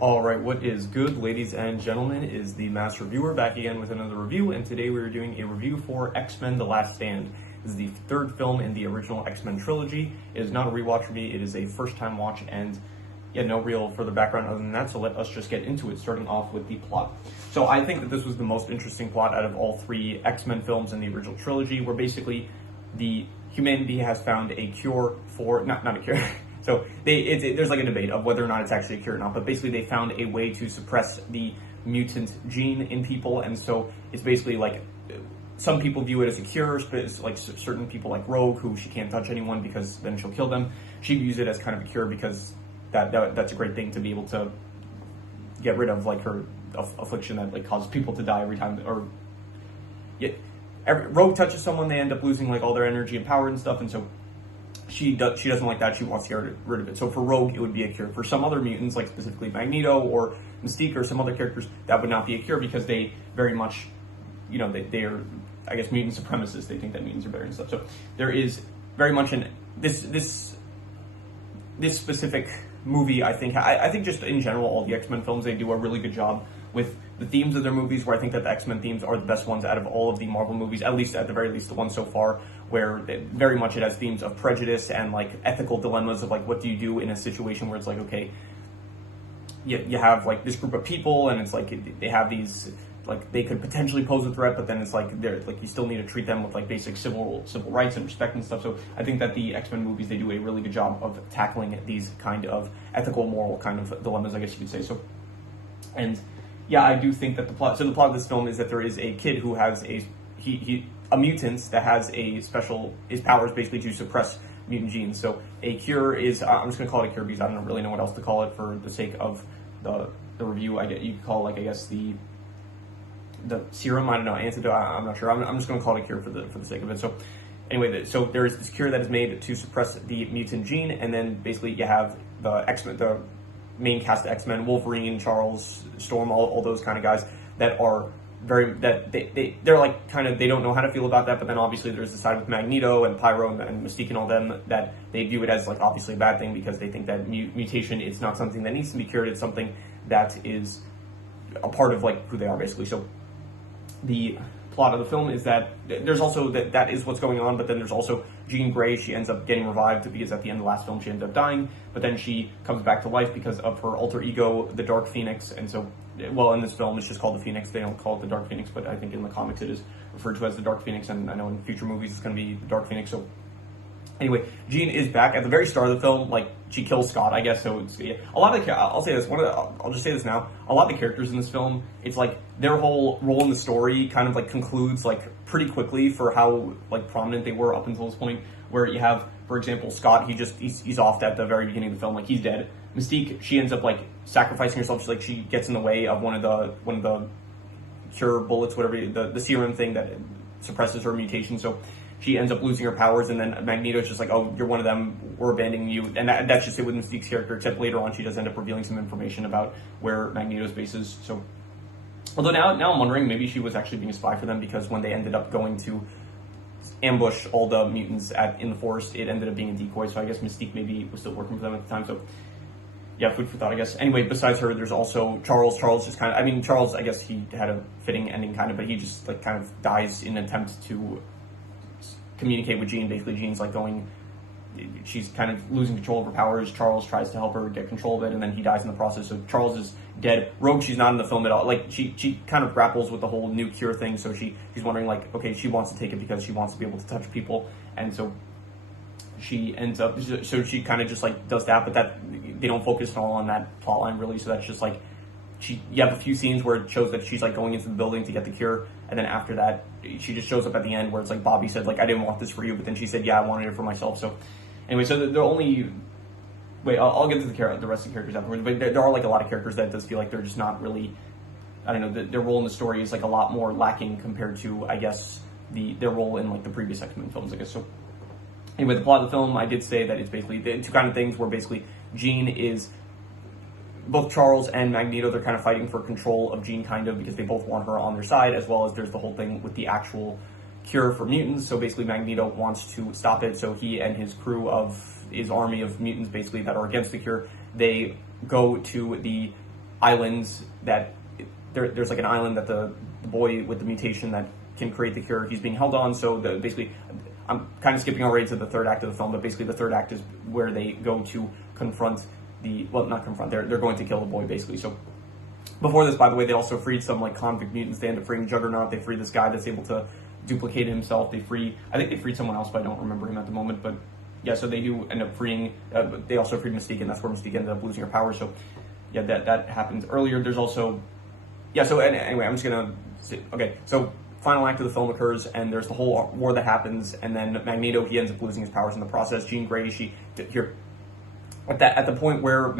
Alright, what is good, ladies and gentlemen, is the Mass Reviewer back again with another review, and today we are doing a review for X-Men The Last Stand. This is the third film in the original X-Men trilogy. It is not a rewatch for me, it is a first-time watch, and yeah, no real further background other than that, so let us just get into it, starting off with the plot. So I think that this was the most interesting plot out of all three X-Men films in the original trilogy, where basically the humanity has found a cure for, not a cure, so there's like a debate of whether or not it's actually a cure or not, but basically they found a way to suppress the mutant gene in people, and so it's basically like, some people view it as a cure, but it's like certain people like Rogue, who she can't touch anyone because then she'll kill them. She views it as kind of a cure because that's a great thing to be able to get rid of, like, her affliction that like causes people to die every time, or Rogue touches someone, they end up losing like all their energy and power and stuff, and so she doesn't like that. She wants to get rid of it. So for Rogue, it would be a cure. For some other mutants, like specifically Magneto or Mystique or some other characters, that would not be a cure because they very much, you know, they are, I guess, mutant supremacists. They think that mutants are better and stuff. So there is very much this specific movie. I think just in general, all the X-Men films, they do a really good job with the themes of their movies, where I think that the X-Men themes are the best ones out of all of the Marvel movies, at the very least the ones so far, where very much it has themes of prejudice and like ethical dilemmas of like, what do you do in a situation where it's like, okay, you have like this group of people and it's like they have these, like, they could potentially pose a threat, but then it's like they're like, you still need to treat them with like basic civil rights and respect and stuff. So I think that the X-Men movies, they do a really good job of tackling these kind of ethical, moral kind of dilemmas, I guess you could say. So, and yeah, I do think that the plot of this film is that there is a kid who has a mutant that has his powers basically to suppress mutant genes. So a cure is, I'm just gonna call it a cure because I don't really know what else to call it for the sake of the review. You could call, like, I guess the serum, I don't know, antidote, I'm not sure. I'm just gonna call it a cure for the sake of it. So anyway, so there is this cure that is made to suppress the mutant gene, and then basically you have the X-Men, the main cast of X-Men, Wolverine, Charles, Storm, all those kind of guys that are they're like kind of, they don't know how to feel about that, but then obviously there's the side with Magneto and Pyro and Mystique and all them that they view it as like obviously a bad thing because they think that mutation, it's not something that needs to be cured, it's something that is a part of like who they are basically. So the plot of the film is that there's also that is what's going on, but then there's also Jean Grey. She ends up getting revived because at the end of the last film she ended up dying, but then she comes back to life because of her alter ego, the Dark Phoenix. And so, well, in this film it's just called the Phoenix, they don't call it the Dark Phoenix, but I think in the comics it is referred to as the Dark Phoenix, and I know in future movies it's going to be the Dark Phoenix. So anyway, Jean is back at the very start of the film. Like, she kills Scott, I guess. So it's, yeah, a lot of the, I'll say this, I'll just say this now. A lot of the characters in this film, it's like their whole role in the story kind of like concludes like pretty quickly for how like prominent they were up until this point. Where you have, for example, Scott, he's off at the very beginning of the film, like he's dead. Mystique, she ends up like sacrificing herself. She gets in the way of one of the cure bullets, whatever, the serum thing that suppresses her mutation. So she ends up losing her powers, and then Magneto's just like, oh, you're one of them, we're abandoning you. And that's just it with Mystique's character, except later on she does end up revealing some information about where Magneto's base is. So, although now I'm wondering, maybe she was actually being a spy for them, because when they ended up going to ambush all the mutants in the forest, it ended up being a decoy. So I guess Mystique maybe was still working for them at the time. So yeah, food for thought, I guess. Anyway, besides her, there's also Charles. Charles just kind of, I mean, Charles, I guess he had a fitting ending kind of, but he just like kind of dies in an attempt to communicate with Jean. Basically, Jean's like she's kind of losing control of her powers. Charles tries to help her get control of it, and then he dies in the process. So Charles is dead. Rogue, she's not in the film at all. Like, she kind of grapples with the whole new cure thing. So she's wondering, like, okay, she wants to take it because she wants to be able to touch people, and so she ends up. So she kind of just like does that, but that they don't focus at all on that plot line really. So that's just like you have a few scenes where it shows that she's like going into the building to get the cure, and then after that she just shows up at the end where it's like Bobby said, like, I didn't want this for you, but then she said, yeah, I wanted it for myself. So anyway, so the only wait, I'll get to the rest of the characters afterwards, but there are like a lot of characters that does feel like they're just not really, I don't know, their role in the story is like a lot more lacking compared to, I guess, their role in like the previous X-Men films, I guess. So anyway, the plot of the film, I did say that it's basically the two kind of things where basically Jean is, both Charles and Magneto, they're kind of fighting for control of Jean, kind of, because they both want her on their side, as well as there's the whole thing with the actual cure for mutants. So basically Magneto wants to stop it, so he and his crew of his army of mutants basically that are against the cure, they go to the islands that there's like an island that the boy with the mutation that can create the cure, he's being held on. So basically, I'm kind of skipping already to the third act of the film, but basically the third act is where they go to confront not confront, they're going to kill the boy, basically. So before this, by the way, they also freed some like convict mutants. They end up freeing Juggernaut. They free this guy that's able to duplicate himself. I think they freed someone else, but I don't remember him at the moment. But yeah, so they do end up freeing, they also freed Mystique, and that's where Mystique ended up losing her power. So yeah, that happens earlier. There's also, yeah, so anyway, I'm just gonna say, okay, so final act of the film occurs, and there's the whole war that happens, and then Magneto, he ends up losing his powers in the process. Jean Grey, at the point where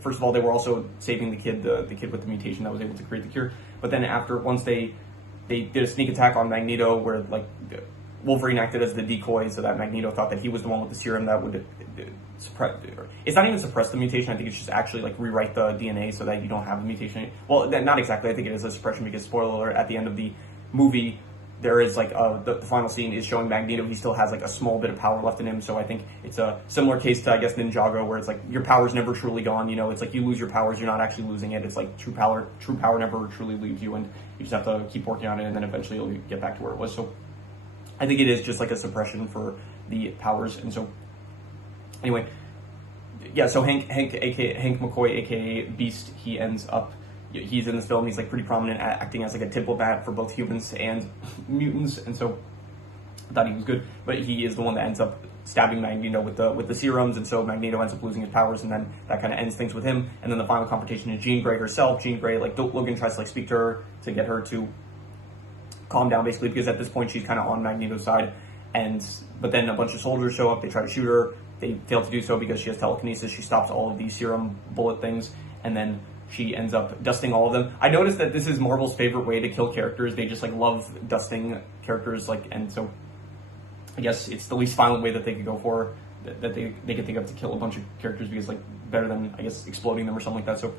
first of all, they were also saving the kid with the mutation that was able to create the cure. But then once they did a sneak attack on Magneto, where like Wolverine acted as the decoy, so that Magneto thought that he was the one with the serum that would suppress. It's not even suppress the mutation. I think it's just actually like rewrite the DNA so that you don't have the mutation. Well, not exactly. I think it is a suppression because, spoiler alert, at the end of the movie, there is like the final scene is showing Magneto. He still has like a small bit of power left in him. So I think it's a similar case to, I guess, Ninjago, where it's like your power's never truly gone. You know, it's like you lose your powers, you're not actually losing it. It's like true power never truly leaves you, and you just have to keep working on it, and then eventually you'll get back to where it was. So I think it is just like a suppression for the powers. And so anyway, yeah. So Hank McCoy, aka Beast, he's in this film. He's like pretty prominent, acting as like a diplomat for both humans and mutants, and so I thought he was good. But he is the one that ends up stabbing Magneto with the serums, and so Magneto ends up losing his powers, and then that kind of ends things with him. And then the final confrontation is Jean Grey herself. Jean Grey, like Logan tries to like speak to her to get her to calm down, basically, because at this point she's kind of on Magneto's side. But then a bunch of soldiers show up. They try to shoot her. They fail to do so because she has telekinesis. She stops all of these serum bullet things, and then she ends up dusting all of them. I noticed that this is Marvel's favorite way to kill characters. They just like love dusting characters, like, and so I guess it's the least violent way that they could go for, that they could think of to kill a bunch of characters, because like better than, I guess, exploding them or something like that. So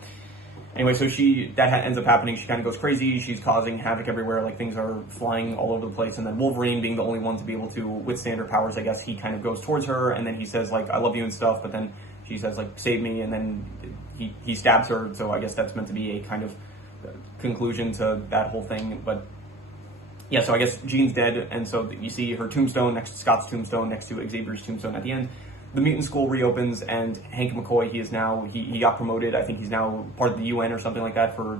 anyway, so ends up happening. She kind of goes crazy. She's causing havoc everywhere. Like things are flying all over the place. And then Wolverine, being the only one to be able to withstand her powers, I guess, he kind of goes towards her, and then he says like, "I love you" and stuff. But then she says like, "Save me," and then he stabs her. So I guess that's meant to be a kind of conclusion to that whole thing. But yeah, so I guess Jean's dead, and so you see her tombstone next to Scott's tombstone, next to Xavier's tombstone at the end. The mutant school reopens, and Hank McCoy, he is now, he got promoted. I think he's now part of the UN or something like that for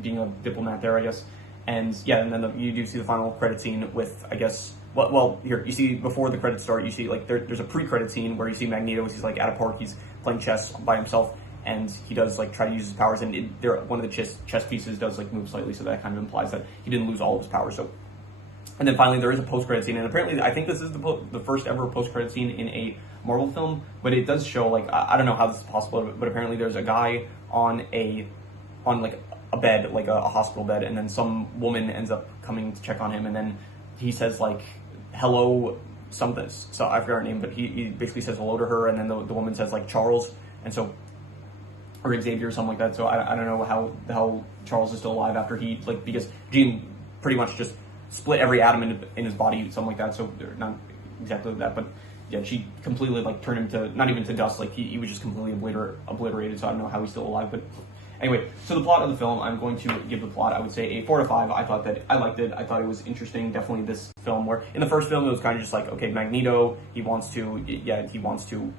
being a diplomat there, I guess. And yeah, and then you do see the final credit scene with, I guess, well, here, you see before the credits start, you see like there's a pre-credit scene where you see Magneto, he's like at a park, he's playing chess by himself, and he does like try to use his powers, and one of the chess pieces does like move slightly, so that kind of implies that he didn't lose all of his powers. So, and then finally there is a post-credit scene, and apparently I think this is the first ever post-credit scene in a Marvel film, but it does show like, I don't know how this is possible, but apparently there's a guy on like a bed, like a hospital bed, and then some woman ends up coming to check on him, and then he says like, "Hello," something, so I forgot her name, but he basically says hello to her, and then the woman says like Charles, and so, or Xavier or something like that. So I don't know how the hell Charles is still alive after he, like, because Jean pretty much just split every atom in his body, something like that. So they're not exactly that, but yeah, she completely like turned him to, not even to dust, like he was just completely obliterated. So I don't know how he's still alive, but anyway, so the plot of the film, I'm going to give the plot, I would say, a 4 to 5. I liked it. I thought it was interesting. Definitely this film, where in the first film it was kind of just like, okay, Magneto, he wants to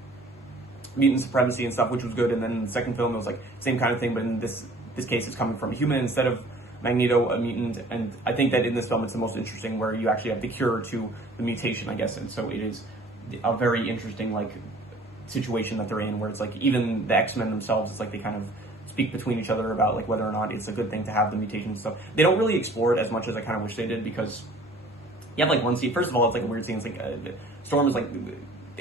mutant supremacy and stuff, which was good. And then in the second film it was like same kind of thing, but in this case it's coming from a human instead of Magneto, a mutant. And I think that in this film it's the most interesting, where you actually have the cure to the mutation, I guess. And so it is a very interesting like situation that they're in, where it's like even the X-Men themselves, it's like they kind of speak between each other about like whether or not it's a good thing to have the mutation and stuff. They don't really explore it as much as I kind of wish they did, because you have like one scene, first of all, it's like a weird scene. It's like Storm is like,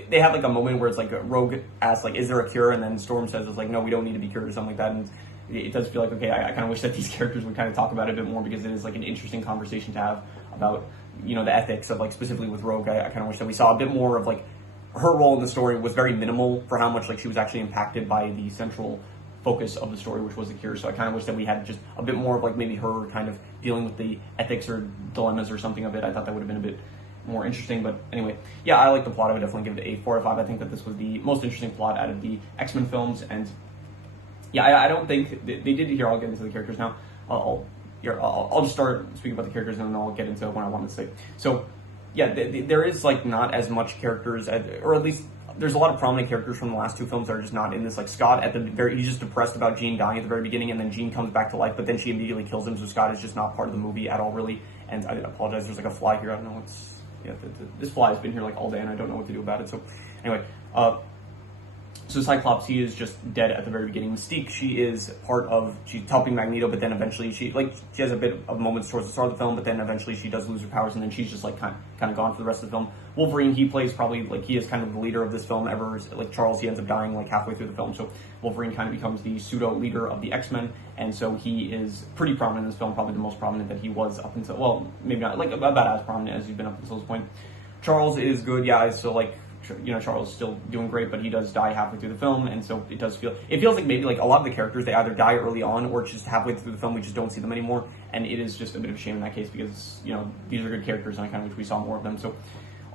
they have like a moment where it's like Rogue asks like, "Is there a cure?" And then Storm says it's like, "No, we don't need to be cured," or something like that. And it does feel like, okay, I kind of wish that these characters would kind of talk about it a bit more, because it is like an interesting conversation to have about, you know, the ethics of like, specifically with Rogue. I kind of wish that we saw a bit more of like, her role in the story was very minimal for how much like she was actually impacted by the central focus of the story, which was the cure. So I kind of wish that we had just a bit more of like maybe her kind of dealing with the ethics or dilemmas or something of it. I thought that would have been a bit more interesting. But anyway, yeah, I like the plot. I would definitely give it a 4 to 5. I think that this was the most interesting plot out of the X-Men films, and yeah, I don't think they did here. I'll get into the characters now. I'll just start speaking about the characters and then I'll get into what I wanted to say. So, yeah, there is like not as much characters, or at least there's a lot of prominent characters from the last two films that are just not in this. Like Scott at the very, he's just depressed about Jean dying at the very beginning, and then Jean comes back to life, but then she immediately kills him. So Scott is just not part of the movie at all, really. And I apologize. There's like a fly here. I don't know what's this fly has been here like all day, and I don't know what to do about it. So anyway, so Cyclops, he is just dead at the very beginning. Mystique, she's helping Magneto, but then eventually she has a bit of moments towards the start of the film, but then eventually she does lose her powers, and then she's just like kind of gone for the rest of the film. Wolverine, he plays probably like he is kind of the leader of this film ever. Like Charles, he ends up dying like halfway through the film, so Wolverine kind of becomes the pseudo leader of the X-Men, and so he is pretty prominent in this film, probably the most prominent that he was up until, well, maybe not like about as prominent as he's been up until this point. Charles is good, yeah. I still like. Charles is still doing great, but he does die halfway through the film, and so it feels like maybe like a lot of the characters, they either die early on or just halfway through the film we just don't see them anymore, and it is just a bit of a shame in that case because these are good characters and I kind of wish we saw more of them. So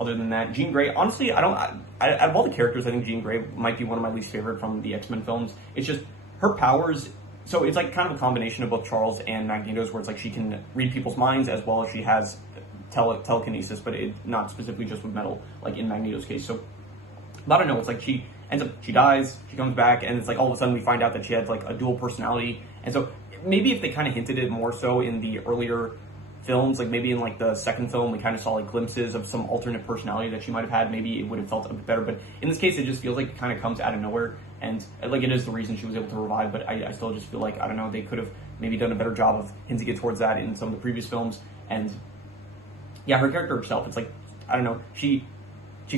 other than that, Jean Grey, honestly, out of all the characters, I think Jean Grey might be one of my least favorite from the X-Men films. It's just her powers. So it's like kind of a combination of both Charles and Magneto's, where it's like she can read people's minds as well as she has telekinesis, but not specifically just with metal, like in Magneto's case. So, but I don't know, it's like she dies, she comes back, and it's like all of a sudden we find out that she had like a dual personality. And so maybe if they kind of hinted it more so in the earlier films, like maybe in like the second film we kind of saw like glimpses of some alternate personality that she might have had, maybe it would have felt a bit better. But in this case, it just feels like it kind of comes out of nowhere, and like it is the reason she was able to revive, but I still just feel like, I don't know, they could have maybe done a better job of hinting it towards that in some of the previous films. And yeah, her character herself, it's like, I don't know, she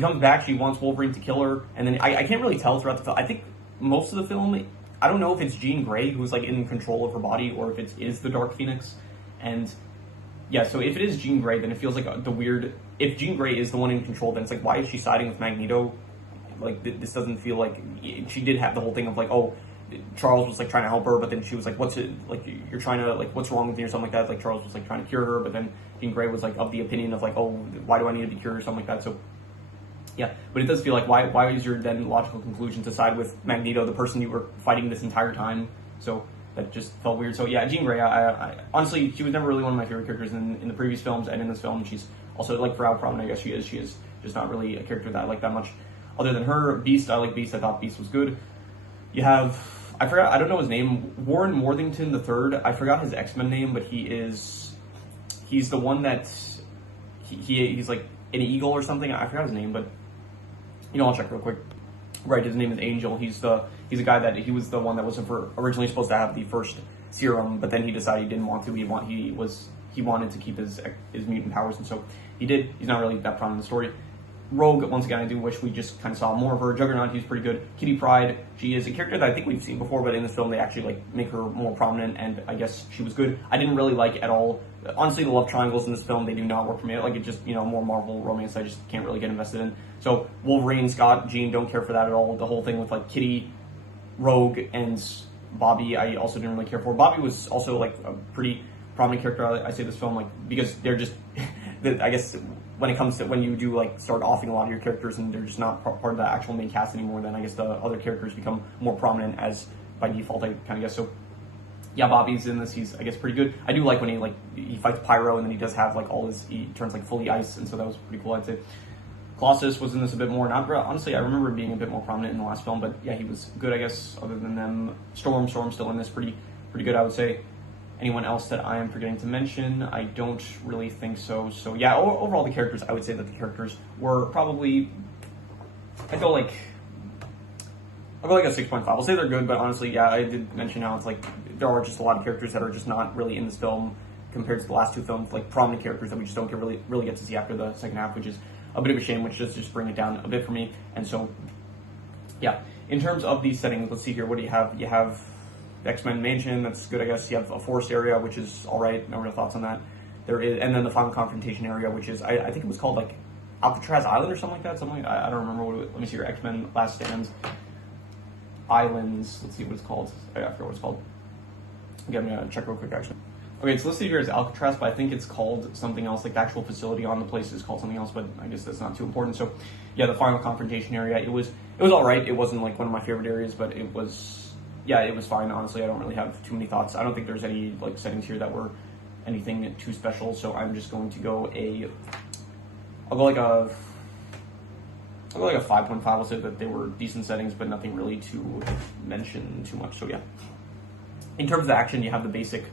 comes back, she wants Wolverine to kill her, and then I can't really tell throughout the film. I think most of the film, I don't know if it's Jean Grey who's like in control of her body or if it is the Dark Phoenix. And yeah, so if it is Jean Grey, then it feels like if Jean Grey is the one in control, then it's like, why is she siding with Magneto? Like, this doesn't feel like, she did have the whole thing of like, oh, Charles was like trying to help her, but then she was like, you're trying to, like, what's wrong with me or something like that. Like Charles was like trying to cure her, but then Jean Grey was like of the opinion of like, oh, why do I need to be cured or something like that. So yeah, but it does feel like, why is your then logical conclusion to side with Magneto, the person you were fighting this entire time? So that just felt weird. So yeah, Jean Grey, I honestly, she was never really one of my favorite characters in the previous films and in this film. She's also, like, for how prominent I guess she is just not really a character that I like that much. Other than her, Beast, I like Beast. I thought Beast was good. You have, I don't know his name, Warren Worthington III. I forgot his X-Men name, but he's the one that, he's like an eagle or something. I forgot his name, but I'll check real quick. Right, his name is Angel. He's a guy that, he was the one that was originally supposed to have the first serum, but then he decided he didn't want to. He wanted to keep his mutant powers, and so he did. He's not really that prominent in the story. Rogue, once again, I do wish we just kind of saw more of her. Juggernaut, he's pretty good. Kitty Pryde, she is a character that I think we've seen before, but in this film they actually like make her more prominent, and I guess she was good. I didn't really like at all, honestly, the love triangles in this film. They do not work for me. Like, it just, more Marvel romance I just can't really get invested in. So Wolverine, Scott, Jean, don't care for that at all. The whole thing with like Kitty, Rogue, and Bobby, I also didn't really care for. Bobby was also like a pretty prominent character, I say this film, like, because they're just I guess when it comes to when you do like start offing a lot of your characters and they're just not part of the actual main cast anymore, then I guess the other characters become more prominent as by default, I kind of guess. So yeah, Bobby's in this. He's, I guess, pretty good. I do like when he fights Pyro, and then he does have like he turns like fully ice, and so that was pretty cool, I'd say. Colossus was in this a bit more. Honestly, I remember being a bit more prominent in the last film, but yeah, he was good, I guess. Other than them, Storm still in this, pretty good, I would say. Anyone else that I am forgetting to mention? I don't really think so. So yeah, overall the characters, I would say that the characters were probably, I'll go like a 6.5. I'll say they're good, but honestly, yeah, I did mention how it's like there are just a lot of characters that are just not really in this film compared to the last two films, like prominent characters that we just don't really get to see after the second half, which is a bit of a shame, which does just bring it down a bit for me. And so, yeah, in terms of these settings, let's see here. What do you have? You have the X-Men Mansion. That's good, I guess. You have a forest area, which is all right. No real thoughts on that. There is, and then the final confrontation area, which is, I think it was called like Alcatraz Island or something like that. I don't remember let me see here. X-Men Last Stands Islands. Let's see what it's called. I forgot what it's called. Okay, I'm gonna check real quick actually. Okay, it's listed here as Alcatraz, but I think it's called something else. Like the actual facility on the place is called something else, but I guess that's not too important. So, yeah, the final confrontation area. It was all right. It wasn't like one of my favorite areas, but it was yeah, it was fine. Honestly, I don't really have too many thoughts. I don't think there's any like settings here that were anything too special. So I'm just going to go I'll go like a 5.5. I'll say that they were decent settings, but nothing really to mention too much. So yeah. In terms of the action, you have the basic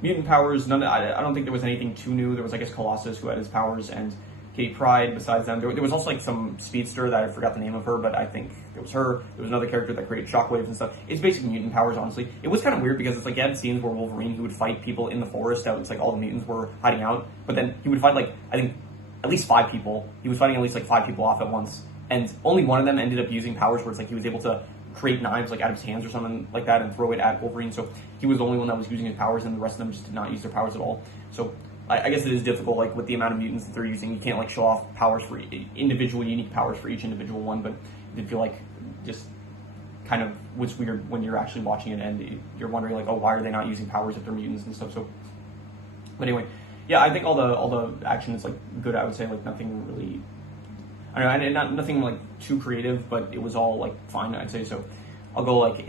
mutant powers. I don't think there was anything too new. There was, I guess, Colossus, who had his powers, and Kitty Pryde. Besides them, there was also like some speedster that I forgot the name of her, but I think it was her. There was another character that created shockwaves and stuff. It's basic mutant powers, honestly. It was kind of weird because it's like you had scenes where Wolverine, he would fight people in the forest that was like all the mutants were hiding out, but then he would fight like, I think, at least 5 people. He was fighting at least like 5 people off at once, and only one of them ended up using powers where it's like he was able to create knives like out of his hands or something like that and throw it at Wolverine. So he was the only one that was using his powers, and the rest of them just did not use their powers at all. So I guess it is difficult, like with the amount of mutants that they're using. You can't like show off powers for individual unique powers for each individual one, but it did feel like just kind of was weird when you're actually watching it and you're wondering like, oh, why are they not using powers if they're mutants and stuff. So but anyway, yeah, I think all the action is like good. I would say like nothing really, I don't know, nothing like too creative, but it was all like fine, I'd say. So I'll go like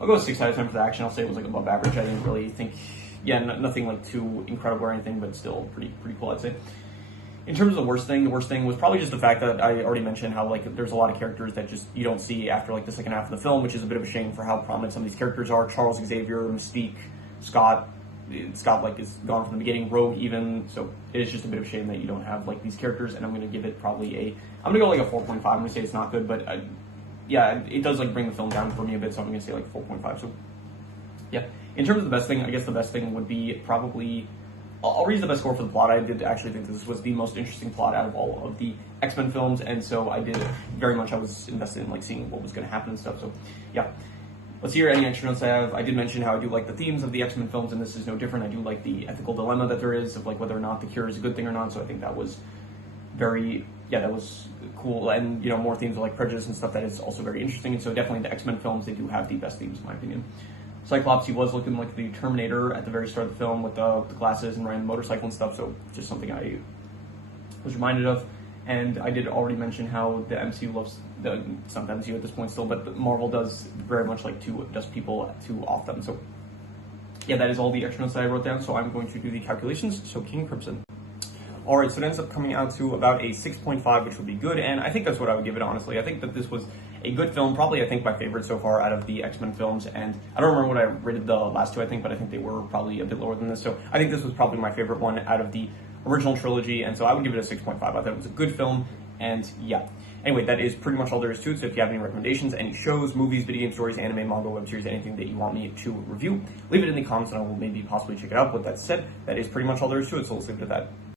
I'll go 6 out of 10 for the action. I'll say it was like above average. I didn't really think, nothing like too incredible or anything, but still pretty cool, I'd say. In terms of the worst thing was probably just the fact that I already mentioned how like there's a lot of characters that just you don't see after like the second half of the film, which is a bit of a shame for how prominent some of these characters are. Charles Xavier, Mystique, Scott like is gone from the beginning, Rogue even. So it is just a bit of a shame that you don't have like these characters, and I'm going to give it probably I'm going to go like a 4.5. I'm going to say it's not good, but yeah, it does like bring the film down for me a bit, so I'm going to say like 4.5. So yeah, in terms of the best thing, I guess the best thing would be probably, I'll read the best score for the plot. I did actually think this was the most interesting plot out of all of the X-Men films, and so I was invested in like seeing what was going to happen and stuff. So yeah, let's hear any extra notes I have. I did mention how I do like the themes of the X-Men films, and this is no different. I do like the ethical dilemma that there is of like whether or not the cure is a good thing or not. So I think that was that was cool, and more themes of like prejudice and stuff that is also very interesting. And so definitely the X-Men films, they do have the best themes in my opinion. Cyclops, he was looking like the Terminator at the very start of the film with the glasses and riding the motorcycle and stuff, so just something I was reminded of. And I did already mention how the MCU loves, it's not the MCU at this point still, but Marvel does very much like to dust people to off them. So yeah, that is all the extra notes that I wrote down, so I'm going to do the calculations. So King Crimson. Alright, so it ends up coming out to about a 6.5, which would be good, and I think that's what I would give it, honestly. I think that this was a good film, probably I think my favorite so far out of the X-Men films, and I don't remember what I rated the last two, I think, but I think they were probably a bit lower than this, so I think this was probably my favorite one out of the original trilogy, and so I would give it a 6.5. I thought it was a good film, and yeah. Anyway, that is pretty much all there is to it, so if you have any recommendations, any shows, movies, video game stories, anime, manga, web series, anything that you want me to review, leave it in the comments and I will maybe possibly check it out. With that said, that is pretty much all there is to it, so let's leave it at that.